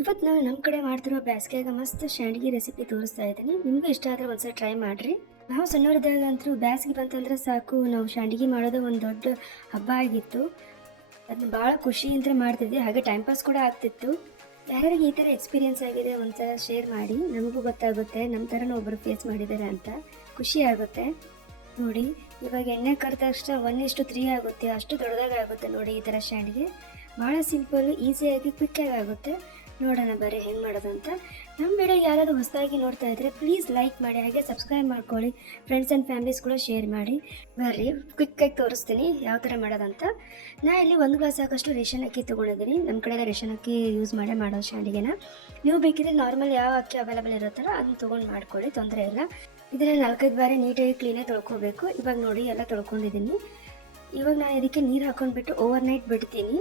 ಇವತ್ತು ನಾನು ನಮ್ಮ ಕಡೆ ಮಾಡ್ತಿರೋ ಬೇಸಿಗೆಯಾಗ ಮಸ್ತ್ ಶಾಂಡ್ಗಿ ರೆಸಿಪಿ ತೋರಿಸ್ತಾ ಇದ್ದೀನಿ. ನಿಮಗೂ ಇಷ್ಟ ಆದರೆ ಒಂದ್ಸಲ ಟ್ರೈ ಮಾಡಿರಿ. ನಾವು ಸಣ್ಣವರಿದ್ದಾಗ ಅಂತೂ ಬೇಸಿಗೆ ಬಂತಂದ್ರೆ ಸಾಕು, ನಾವು ಶಾಂಡ್ಗಿ ಮಾಡೋದು ಒಂದು ದೊಡ್ಡ ಹಬ್ಬ ಆಗಿತ್ತು. ಅದನ್ನ ಭಾಳ ಖುಷಿಯಿಂದ ಮಾಡ್ತಿದ್ವಿ, ಹಾಗೆ ಟೈಮ್ ಪಾಸ್ ಕೂಡ ಆಗ್ತಿತ್ತು. ಯಾರ್ಯಾರಿಗೆ ಈ ಥರ ಎಕ್ಸ್ಪೀರಿಯೆನ್ಸ್ ಆಗಿದೆ ಒಂದ್ಸಲ ಶೇರ್ ಮಾಡಿ, ನಮಗೂ ಗೊತ್ತಾಗುತ್ತೆ ನಮ್ಮ ಥರನೂ ಒಬ್ಬರು ಫೇಸ್ ಮಾಡಿದ್ದಾರೆ ಅಂತ. ಖುಷಿ ಆಗುತ್ತೆ ನೋಡಿ. ಇವಾಗ ಎಣ್ಣೆ ಕರೆದ ತಕ್ಷಣ 1:3 ಆಗುತ್ತೆ, ಅಷ್ಟು ದೊಡ್ಡದಾಗಿ ಆಗುತ್ತೆ ನೋಡಿ. ಈ ಥರ ಶಾಂಡ್ಗೆ ಭಾಳ ಸಿಂಪಲ್ಲು, ಈಸಿಯಾಗಿ ಕ್ವಿಕ್ಕಾಗಿ ಆಗುತ್ತೆ. ನೋಡೋಣ ಬರ್ರಿ ಹೆಂಗೆ ಮಾಡೋದಂತ. ನಮ್ಮ ವಿಡಿಯೋ ಯಾರಾದರೂ ಹೊಸದಾಗಿ ನೋಡ್ತಾ ಇದ್ದರೆ ಪ್ಲೀಸ್ ಲೈಕ್ ಮಾಡಿ, ಹಾಗೆ ಸಬ್ಸ್ಕ್ರೈಬ್ ಮಾಡ್ಕೊಳ್ಳಿ. ಫ್ರೆಂಡ್ಸ್ ಆ್ಯಂಡ್ ಫ್ಯಾಮಿಲೀಸ್ ಕೂಡ ಶೇರ್ ಮಾಡಿ. ಬರ್ರಿ ಕ್ವಿಕ್ಕಾಗಿ ತೋರಿಸ್ತೀನಿ ಯಾವ ಥರ ಮಾಡೋದಂತ. ನಾ ಇಲ್ಲಿ 1 ಗ್ಲಾಸ್ ಸಾಕಷ್ಟು ರೇಷನ್ ಅಕ್ಕಿ ತೊಗೊಂಡಿದ್ದೀನಿ. ನಮ್ಮ ಕಡೆ ರೇಷನ್ ಅಕ್ಕಿ ಯೂಸ್ ಮಾಡೋದು ಶಾಂಡಿಗೆನ. ನೀವು ಬೇಕಿದ್ರೆ ನಾರ್ಮಲ್ ಯಾವ ಅಕ್ಕಿ ಅವೈಲೇಬಲ್ ಇರುತ್ತಲ್ಲ ಅದನ್ನ ತೊಗೊಂಡು ಮಾಡ್ಕೊಳ್ಳಿ, ತೊಂದರೆ ಇಲ್ಲ. ಇದನ್ನು 4-5 ಬಾರಿ ನೀಟಾಗಿ ಕ್ಲೀನಾಗಿ ತೊಳ್ಕೊಬೇಕು. ಇವಾಗ ನೋಡಿ ಎಲ್ಲ ತೊಳ್ಕೊಂಡಿದ್ದೀನಿ. ಇವಾಗ ನಾನು ಇದಕ್ಕೆ ನೀರು ಹಾಕ್ಕೊಂಡ್ಬಿಟ್ಟು ಓವರ್ ನೈಟ್ ಬಿಡ್ತೀನಿ.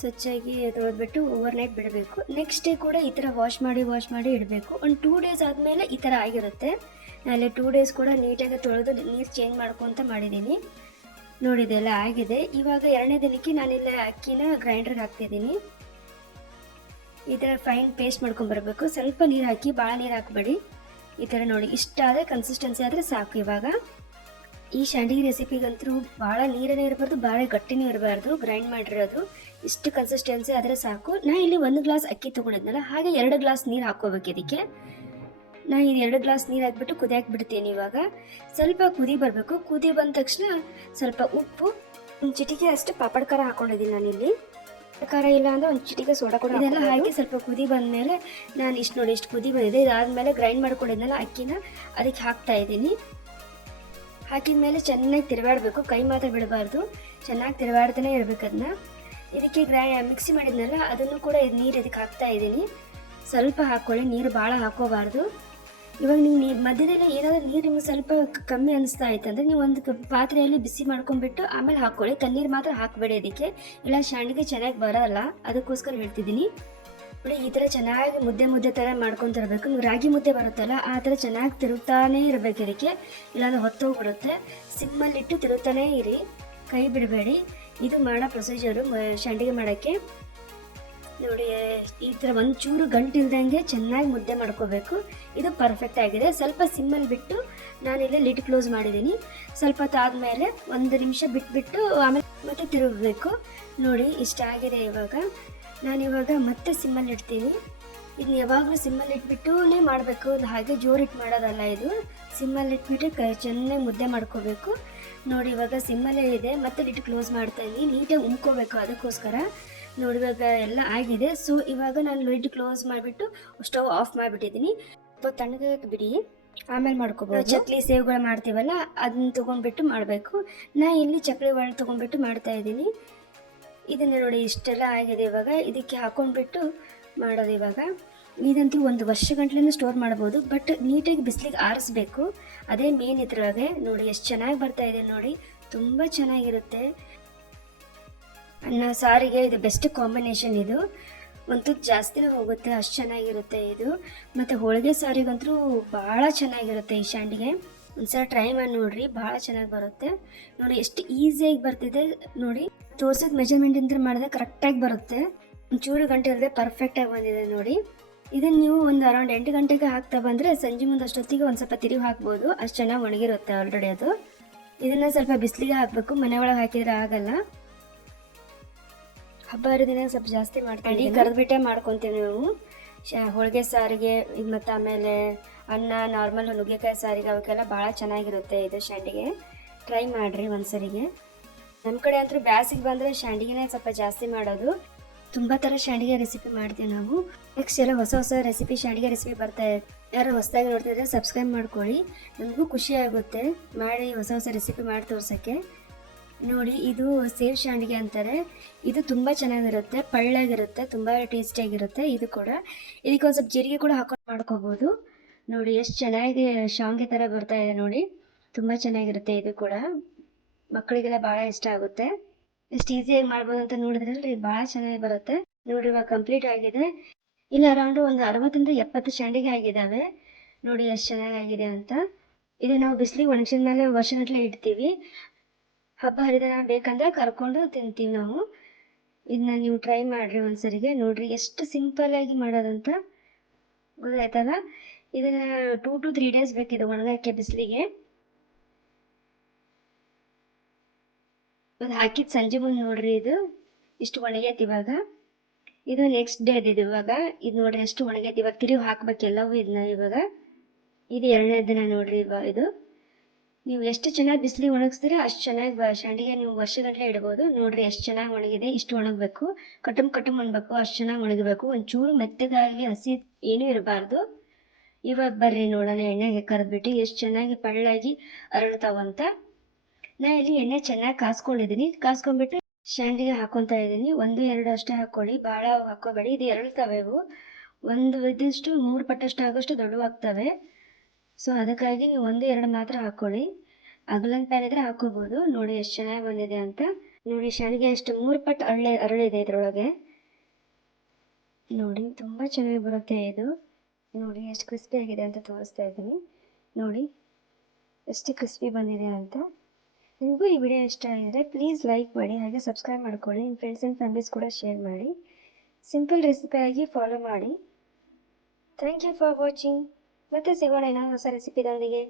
ಸ್ವಚ್ಛಾಗಿ ತೊಳೆದ್ಬಿಟ್ಟು ಓವರ್ ನೈಟ್ ಬಿಡಬೇಕು. ನೆಕ್ಸ್ಟ್ ಡೇ ಕೂಡ ಈ ಥರ ವಾಶ್ ಮಾಡಿ ಇಡಬೇಕು. ಒಂದು 2 ಡೇಸ್ ಆದಮೇಲೆ ಈ ಥರ ಆಗಿರುತ್ತೆ. ನಾನಲ್ಲಿ 2 ಡೇಸ್ ಕೂಡ ನೀಟಾಗಿ ತೊಳೆದು ನೀರು ಚೇಂಜ್ ಮಾಡ್ಕೊತ ಮಾಡಿದ್ದೀನಿ ನೋಡಿ. ಇದೆಲ್ಲ ಆಗಿದೆ. ಇವಾಗ 2ನೇ ದಿನಕ್ಕೆ ನಾನಿಲ್ಲ ಅಕ್ಕಿನ ಗ್ರೈಂಡ್ರಿಗೆ ಹಾಕ್ತಿದ್ದೀನಿ. ಈ ಥರ ಫೈನ್ ಪೇಸ್ಟ್ ಮಾಡ್ಕೊಂಬರ್ಬೇಕು. ಸ್ವಲ್ಪ ನೀರು ಹಾಕಿ, ಭಾಳ ನೀರು ಹಾಕಬೇಡಿ. ಈ ಥರ ನೋಡಿ, ಇಷ್ಟ ಆದರೆ ಕನ್ಸಿಸ್ಟೆನ್ಸಿ ಆದರೆ ಸಾಕು. ಇವಾಗ ಈ ಶಾಂಡ್ಗಿ ರೆಸಿಪಿಗಂತೂ ಭಾಳ ನೀರೇ ಇರಬಾರ್ದು, ಭಾಳ ಗಟ್ಟಿನೂ ಇರಬಾರ್ದು. ಗ್ರೈಂಡ್ ಮಾಡಿರೋದು ಇಷ್ಟು ಕನ್ಸಿಸ್ಟೆನ್ಸಿ ಆದರೆ ಸಾಕು. ನಾನು ಇಲ್ಲಿ 1 ಗ್ಲಾಸ್ ಅಕ್ಕಿ ತೊಗೊಂಡಿದ್ನಲ್ಲ, ಹಾಗೆ 2 ಗ್ಲಾಸ್ ನೀರು ಹಾಕ್ಕೋಬೇಕು ಇದಕ್ಕೆ. ನಾನು ಈ 2 ಗ್ಲಾಸ್ ನೀರು ಹಾಕ್ಬಿಟ್ಟು ಕುದಿಯಾಕೆ ಬಿಡ್ತೀನಿ. ಇವಾಗ ಸ್ವಲ್ಪ ಕುದಿ ಬರಬೇಕು. ಕುದಿ ಬಂದ ತಕ್ಷಣ ಸ್ವಲ್ಪ ಉಪ್ಪು, ಒಂದು ಚಿಟಿಕೆ ಅಷ್ಟು ಪಾಪಡ ಖಾರ ಹಾಕ್ಕೊಂಡಿದ್ದೀನಿ ನಾನಿಲ್ಲಿ. ಖಾರ ಇಲ್ಲ ಅಂದರೆ ಒಂದು ಚಿಟಿಕೆ ಸೋಡಾ ಕೂಡ ಇದೆಲ್ಲ ಹಾಕಿ ಸ್ವಲ್ಪ ಕುದಿ ಬಂದಮೇಲೆ ನಾನು ಇಷ್ಟು ನೋಡಿ, ಇಷ್ಟು ಕುದಿ ಬಂದಿದೆ. ಇದಾದಮೇಲೆ ಗ್ರೈಂಡ್ ಮಾಡ್ಕೊಂಡಿದ್ನಲ್ಲ ಅಕ್ಕಿನ ಅದಕ್ಕೆ ಹಾಕ್ತಾ ಇದ್ದೀನಿ. ಹಾಕಿದ ಮೇಲೆ ಚೆನ್ನಾಗಿ ತಿರುಗಾಡಬೇಕು, ಕೈ ಮಾತ್ರ ಬಿಡಬಾರ್ದು, ಚೆನ್ನಾಗಿ ತಿರುಗಾಡ್ತಾನೆ ಇರಬೇಕು ಅದನ್ನ. ಇದಕ್ಕೆ ಮಿಕ್ಸಿ ಮಾಡಿದ್ನಲ್ಲ ಅದನ್ನು ಕೂಡ ನೀರು ಇದಕ್ಕೆ ಹಾಕ್ತಾ ಇದ್ದೀನಿ. ಸ್ವಲ್ಪ ಹಾಕ್ಕೊಳ್ಳಿ, ನೀರು ಭಾಳ ಹಾಕೋಬಾರ್ದು. ಇವಾಗ ನೀವು ಮಧ್ಯದಲ್ಲಿ ಏನಾದರೂ ನೀರು ನಿಮ್ಗೆ ಸ್ವಲ್ಪ ಕಮ್ಮಿ ಅನಿಸ್ತಾ ಆಯ್ತಂದರೆ ನೀವು ಒಂದು ಪಾತ್ರೆಯಲ್ಲಿ ಬಿಸಿ ಮಾಡ್ಕೊಂಡ್ಬಿಟ್ಟು ಆಮೇಲೆ ಹಾಕ್ಕೊಳ್ಳಿ. ತಣ್ಣೀರು ಮಾತ್ರ ಹಾಕಬೇಡಿ ಇದಕ್ಕೆ, ಇಲ್ಲ ಶಾಂಡ್ಗೆ ಚೆನ್ನಾಗಿ ಬರೋಲ್ಲ, ಅದಕ್ಕೋಸ್ಕರ ಹೇಳ್ತಿದ್ದೀನಿ. ನೋಡಿ, ಈ ಥರ ಚೆನ್ನಾಗಿ ಮುದ್ದೆ ಥರ ಮಾಡ್ಕೊತಿರ್ಬೇಕು. ನೀವು ರಾಗಿ ಮುದ್ದೆ ಬರುತ್ತಲ್ಲ ಆ ಥರ ಚೆನ್ನಾಗಿ ತಿರುಗ್ತಾನೇ ಇರಬೇಕು ಇದಕ್ಕೆ, ಇಲ್ಲಾಂದ್ರೆ ಹೊತ್ತೋಗ್ಬಿಡುತ್ತೆ. ಸಿಮ್ಮಲ್ಲಿಟ್ಟು ತಿರುಗ್ತಾನೇ ಇರಿ, ಕೈ ಬಿಡಬೇಡಿ. ಇದು ಮಾಡೋ ಪ್ರೊಸೀಜರು ಶಾಂಡ್ಗೆ ಮಾಡೋಕ್ಕೆ. ನೋಡಿ, ಈ ಥರ ಒಂಚೂರು ಗಂಟಿಲ್ದಂಗೆ ಚೆನ್ನಾಗಿ ಮುದ್ದೆ ಮಾಡ್ಕೋಬೇಕು. ಇದು ಪರ್ಫೆಕ್ಟ್ ಆಗಿದೆ. ಸ್ವಲ್ಪ ಸಿಮ್ಮಲ್ಲಿ ಬಿಟ್ಟು ನಾನಿಲ್ಲಿ ಲಿಡ್ ಕ್ಲೋಸ್ ಮಾಡಿದ್ದೀನಿ. ಸ್ವಲ್ಪ ಹೊತ್ತಾದಮೇಲೆ 1 ನಿಮಿಷ ಬಿಟ್ಬಿಟ್ಟು ಆಮೇಲೆ ಮತ್ತೆ ತಿರುಗಬೇಕು. ನೋಡಿ, ಇಷ್ಟ ಆಗಿದೆ. ಇವಾಗ ನಾನಿವಾಗ ಮತ್ತೆ ಸಿಮ್ಮಲ್ಲಿ ಇಡ್ತೀನಿ. ಇದನ್ನ ಯಾವಾಗಲೂ ಸಿಮ್ಮಲ್ಲಿ ಇಟ್ಬಿಟ್ಟೇ ಮಾಡಬೇಕು, ಹಾಗೆ ಜೋರಿಟ್ಟು ಮಾಡೋದಲ್ಲ ಇದು. ಸಿಮ್ಮಲ್ಲಿ ಇಟ್ಬಿಟ್ಟು ಚೆನ್ನಾಗಿ ಮುದ್ದೆ ಮಾಡ್ಕೋಬೇಕು. ನೋಡಿ, ಇವಾಗ ಸಿಮ್ಮಲ್ಲೇ ಇದೆ, ಮತ್ತೆ ಲಿಡ್ ಕ್ಲೋಸ್ ಮಾಡ್ತಾ ಇದ್ದೀನಿ. ನೀಟಾಗಿ ಉಮ್ಕೋಬೇಕು, ಅದಕ್ಕೋಸ್ಕರ. ನೋಡಿ, ಇವಾಗ ಎಲ್ಲ ಆಗಿದೆ. ಸೊ ಇವಾಗ ನಾನು ಲಿಡ್ ಕ್ಲೋಸ್ ಮಾಡಿಬಿಟ್ಟು ಸ್ಟವ್ ಆಫ್ ಮಾಡಿಬಿಟ್ಟಿದ್ದೀನಿ. ತಣ್ಣಗಾಗಕ್ಕೆ ಬಿಡಿ, ಆಮೇಲೆ ಮಾಡ್ಕೋಬೋದು. ಚಕ್ಲಿ ಸೇವುಗಳು ಮಾಡ್ತೀವಲ್ಲ ಅದನ್ನ ತೊಗೊಂಡ್ಬಿಟ್ಟು ಮಾಡಬೇಕು. ನಾ ಇಲ್ಲಿ ಚಕ್ಲಿ ಒಳ್ಳೆ ತೊಗೊಂಡ್ಬಿಟ್ಟು ಮಾಡ್ತಾ ಇದ್ದೀನಿ. ಇದನ್ನು ನೋಡಿ, ಇಷ್ಟೆಲ್ಲ ಆಗಿದೆ. ಇವಾಗ ಇದಕ್ಕೆ ಹಾಕೊಂಡ್ಬಿಟ್ಟು ಮಾಡೋದು. ಇವಾಗ ಇದಂತೂ 1 ವರ್ಷ ಗಂಟಲೆನೂ ಸ್ಟೋರ್ ಮಾಡ್ಬೋದು, ಬಟ್ ನೀಟಾಗಿ ಬಿಸಿಲಿಗೆ ಆರಿಸ್ಬೇಕು, ಅದೇ ಮೇನ್ ಇದ್ರೊಳಗೆ. ನೋಡಿ ಎಷ್ಟು ಚೆನ್ನಾಗಿ ಬರ್ತಾ ಇದೆ ನೋಡಿ, ತುಂಬ ಚೆನ್ನಾಗಿರುತ್ತೆ. ಅನ್ನ ಸಾರಿಗೆ ಇದು ಬೆಸ್ಟ್ ಕಾಂಬಿನೇಷನ್. ಇದು ಒಂದು ಜಾಸ್ತಿನೇ ಹೋಗುತ್ತೆ, ಅಷ್ಟು ಚೆನ್ನಾಗಿರುತ್ತೆ ಇದು. ಮತ್ತು ಹೋಳಿಗೆ ಸಾರಿಗಂತೂ ಭಾಳ ಚೆನ್ನಾಗಿರುತ್ತೆ ಈ ಶಾಂಡ್ಗೆ. ಒಂದ್ಸಲ ಟ್ರೈ ಮಾಡಿ ನೋಡಿರಿ, ಭಾಳ ಚೆನ್ನಾಗಿ ಬರುತ್ತೆ. ನೋಡಿ ಎಷ್ಟು ಈಸಿಯಾಗಿ ಬರ್ತಿದೆ ನೋಡಿ. ತೋರ್ಸಿದ ಮೆಜರ್ಮೆಂಟಿಂದ ಮಾಡಿದ್ರೆ ಕರೆಕ್ಟಾಗಿ ಬರುತ್ತೆ. ಒಂಚೂರು ಗಂಟೆ ಇಲ್ಲದೆ ಪರ್ಫೆಕ್ಟಾಗಿ ಬಂದಿದೆ ನೋಡಿ. ಇದನ್ನು ನೀವು ಒಂದು ಅರೌಂಡ್ 8 ಗಂಟೆಗೆ ಹಾಕ್ತಾ ಬಂದರೆ ಸಂಜೆ ಮುಂದೆ ಅಷ್ಟೊತ್ತಿಗೆ ಒಂದು ಸ್ವಲ್ಪ ತಿರುಗಿ ಹಾಕ್ಬೋದು, ಅಷ್ಟು ಚೆನ್ನಾಗಿ ಒಣಗಿರುತ್ತೆ ಆಲ್ರೆಡಿ ಅದು. ಇದನ್ನು ಸ್ವಲ್ಪ ಬಿಸಿಲಿಗೆ ಹಾಕಬೇಕು, ಮನೆ ಒಳಗೆ ಹಾಕಿದರೆ ಆಗಲ್ಲ. ಹಬ್ಬ ಹರಿದಿನ ಸ್ವಲ್ಪ ಜಾಸ್ತಿ ಮಾಡ್ತೀವಿ, ಕರೆದ್ಬಿಟ್ಟೆ ಮಾಡ್ಕೊತೀವಿ ನಾವು. ಹೋಳಿಗೆ ಸಾರಿಗೆ ಮತ್ತು ಆಮೇಲೆ ಅನ್ನ, ನಾರ್ಮಲ್ ನುಗ್ಗೆಕಾಯಿ ಸಾರಿಗೆ, ಅವಕ್ಕೆಲ್ಲ ಭಾಳ ಚೆನ್ನಾಗಿರುತ್ತೆ ಇದು ಶಾಂಡ್ಗೆ. ಟ್ರೈ ಮಾಡಿರಿ ಒಂದ್ಸರಿಗೆ. ನಮ್ಮ ಕಡೆ ಅಂತೂ ಬೇಸಿಗೆ ಬಂದರೆ ಶಾಂಡ್ಗೆನೇ ಸ್ವಲ್ಪ ಜಾಸ್ತಿ ಮಾಡೋದು. ತುಂಬ ಥರ ಶಾಂಡ್ಗೆ ರೆಸಿಪಿ ಮಾಡ್ತೀವಿ ನಾವು. ನೆಕ್ಸ್ಟ್ ಎಲ್ಲ ಹೊಸ ರೆಸಿಪಿ ಶಾಂಡ್ಗೆ ರೆಸಿಪಿ ಬರ್ತಾಯಿದೆ. ಯಾರು ಹೊಸದಾಗಿ ನೋಡ್ತಿದ್ರೆ ಸಬ್ಸ್ಕ್ರೈಬ್ ಮಾಡ್ಕೊಳ್ಳಿ, ನಮಗೂ ಖುಷಿ ಆಗುತ್ತೆ ಮಾಡಿ ಹೊಸ ರೆಸಿಪಿ ಮಾಡಿ ತೋರ್ಸೋಕ್ಕೆ. ನೋಡಿ, ಇದು ಸೇವ್ ಶಾಂಡ್ಗೆ ಅಂತಾರೆ. ಇದು ತುಂಬ ಚೆನ್ನಾಗಿರುತ್ತೆ, ಪಳ್ಳಾಗಿರುತ್ತೆ, ತುಂಬ ಟೇಸ್ಟಿಯಾಗಿರುತ್ತೆ. ಇದು ಕೂಡ ಇದಕ್ಕೆ ಒಂದು ಸ್ವಲ್ಪ ಜೀರಿಗೆ ಕೂಡ ಹಾಕೊಂಡು ಮಾಡ್ಕೋಬೋದು. ನೋಡಿ ಎಷ್ಟು ಚೆನ್ನಾಗಿ ಶಾವಿಗೆ ಥರ ಬರ್ತಾ ಇದೆ ನೋಡಿ, ತುಂಬ ಚೆನ್ನಾಗಿರುತ್ತೆ. ಇದು ಕೂಡ ಮಕ್ಕಳಿಗೆಲ್ಲ ಭಾಳ ಇಷ್ಟ ಆಗುತ್ತೆ. ಎಷ್ಟು ಈಸಿಯಾಗಿ ಮಾಡ್ಬೋದು ಅಂತ ನೋಡಿದ್ರಲ್ಲಿ ಭಾಳ ಚೆನ್ನಾಗಿ ಬರುತ್ತೆ. ನೋಡಿ, ಇವಾಗ ಕಂಪ್ಲೀಟ್ ಆಗಿದೆ. ಇಲ್ಲಿ ಅರೌಂಡು ಒಂದು 60ರಿಂದ 70 ಶಾಂಡ್ಗೆ ಆಗಿದ್ದಾವೆ. ನೋಡಿ ಎಷ್ಟು ಚೆನ್ನಾಗಿದೆ ಅಂತ. ಇದು ನಾವು ಬಿಸಿಲಿಗೆ ಒಣಗಿಸಿದ ಮೇಲೆ ವರ್ಷಗಟ್ಟಲೆ ಇಡ್ತೀವಿ. ಹಬ್ಬ ಹರಿದಿನ ಬೇಕಂದ್ರೆ ಕರ್ಕೊಂಡು ತಿಂತೀವಿ ನಾವು. ಇದನ್ನ ನೀವು ಟ್ರೈ ಮಾಡಿರಿ ಒಂದ್ಸರಿಗೆ, ನೋಡಿರಿ ಎಷ್ಟು ಸಿಂಪಲ್ಲಾಗಿ ಮಾಡೋದಂತ ಗೊತ್ತಾಯ್ತಲ್ಲ. ಇದನ್ನು 2 to 3 ಡೇಸ್ ಬೇಕಿದೆ ಒಣಗಕ್ಕೆ ಬಿಸಿಲಿಗೆ. ಅದು ಹಾಕಿದ ಸಂಜೆ ಮುಂದೆ ನೋಡ್ರಿ ಇದು ಇಷ್ಟು ಒಣಗೈತಿ. ಇವಾಗ ಇದು ನೆಕ್ಸ್ಟ್ ಡೇ ಇದು. ಇವಾಗ ಇದು ನೋಡ್ರಿ ಎಷ್ಟು ಒಣಗೈತಿ. ಇವಾಗ ತಿರುಗಿ ಹಾಕ್ಬೇಕು ಎಲ್ಲವೂ ಇದನ್ನ. ಇವಾಗ ಇದು 2ನೇ ದಿನ ನೋಡ್ರಿ. ಇವಾಗ ಇದು ನೀವು ಎಷ್ಟು ಚೆನ್ನಾಗಿ ಬಿಸಿಲಿಗೆ ಒಣಗಿಸ್ತೀರಾ ಅಷ್ಟು ಚೆನ್ನಾಗಿ ಸಂಡಿಗೆ ನೀವು ವರ್ಷಗಟ್ಟಲೆ ಇಡ್ಬೋದು. ನೋಡ್ರಿ ಎಷ್ಟು ಚೆನ್ನಾಗಿ ಒಣಗಿದೆ. ಇಷ್ಟು ಒಣಗಬೇಕು, ಕಟಮ್ ಅನ್ಬೇಕು, ಅಷ್ಟು ಚೆನ್ನಾಗಿ ಒಣಗಬೇಕು. ಒಂಚೂರು ಮೆತ್ತಗಾಗಿ ಹಸಿ ಏನೂ ಇರಬಾರ್ದು. ಇವಾಗ ಬರ್ರಿ ನೋಡೋಣ ಎಣ್ಣೆಗೆ ಕರೆದ್ಬಿಟ್ಟು ಎಷ್ಟು ಚೆನ್ನಾಗಿ ಪಳ್ಳಾಗಿ ಅರಳ್ತಾವಂತ. ನಾ ಇಲ್ಲಿ ಎಣ್ಣೆ ಚೆನ್ನಾಗಿ ಕಾಸ್ಕೊಂಡಿದ್ದೀನಿ. ಕಾಸ್ಕೊಂಡ್ಬಿಟ್ಟು ಸಂಡಿಗೆ ಹಾಕೊತಾ ಇದ್ದೀನಿ. 1-2 ಅಷ್ಟೇ ಹಾಕ್ಕೊಳ್ಳಿ, ಭಾಳ ಹಾಕ್ಕೋಬೇಡಿ. ಇದು ಎರಳ್ತವೆ ಇವು. ಒಂದು ಇದಿಷ್ಟು 3 ಪಟ್ಟಷ್ಟು ಆಗೋಷ್ಟು ದೊಡ್ಡವಾಗ್ತವೆ. ಸೊ ಅದಕ್ಕಾಗಿ ನೀವು 1-2 ಮಾತ್ರ ಹಾಕ್ಕೊಳ್ಳಿ. ಅಗಲನ್ ಪ್ಯಾನ್ ಇದ್ರೆ ಹಾಕೋಬೋದು. ನೋಡಿ ಎಷ್ಟು ಚೆನ್ನಾಗಿ ಬಂದಿದೆ ಅಂತ. ನೋಡಿ ಸಂಡಿಗೆ ಎಷ್ಟು 3 ಪಟ್ಟು ಅರಳಿದೆ ಇದರೊಳಗೆ. ನೋಡಿ ತುಂಬ ಚೆನ್ನಾಗಿ ಬರುತ್ತೆ ಇದು. ನೋಡಿ ಎಷ್ಟು ಕ್ರಿಸ್ಪಿ ಆಗಿದೆ ಅಂತ ತೋರಿಸ್ತಾ ಇದ್ದೀನಿ. ನೋಡಿ ಎಷ್ಟು ಕ್ರಿಸ್ಪಿ ಬಂದಿದೆ ಅಂತ. ನಿಮಗೂ ಈ ವಿಡಿಯೋ ಇಷ್ಟ ಆಗಿದ್ರೆ ಪ್ಲೀಸ್ ಲೈಕ್ ಮಾಡಿ, ಹಾಗೆ ಸಬ್ಸ್ಕ್ರೈಬ್ ಮಾಡ್ಕೊಳ್ಳಿ. ನಿಮ್ಮ ಫ್ರೆಂಡ್ಸ್ ಆ್ಯಂಡ್ ಫ್ಯಾಮಿಲೀಸ್ ಕೂಡ ಶೇರ್ ಮಾಡಿ. ಸಿಂಪಲ್ ರೆಸಿಪಿಯಾಗಿ ಫಾಲೋ ಮಾಡಿ. Thank you for watching. ಮತ್ತೆ ಸಿಗೋಣ ಇನ್ನೊಂದು ಹೊಸ ರೆಸಿಪಿದೊಂದಿಗೆ.